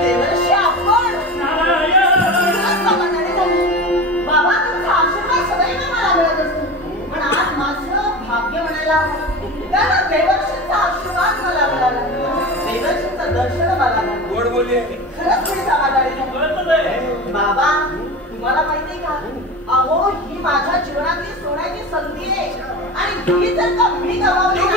देवर्षी आपण बाबा तुमचा आशीर्वाद सदैव मला मिळत असतो, पण आज माझं भाग्य म्हणायला त्याला देवर्षींचा आशीर्वाद मला मिळाला, देवर्षींचं दर्शन मला गोड बोलली खरंच मी समाधानी बाबा. तुम्हाला माहितीये का, अहो ही माझ्या जीवनातली सोन्याची संधी आहे आणि ही जर का मी गमावली